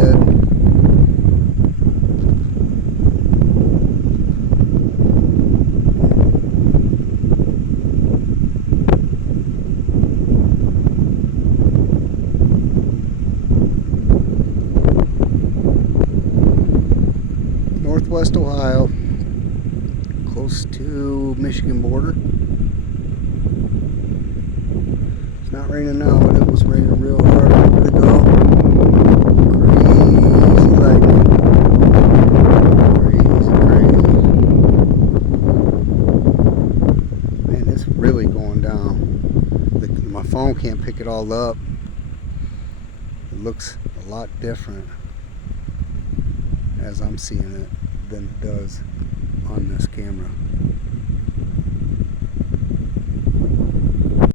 ahead. Northwest Ohio, close to Michigan border. It's not raining now, but it was raining real hard a minute ago. Crazy lightning. Crazy. Man, it's really going down. My phone can't pick it all up. It looks a lot different as I'm seeing it than it does on this camera.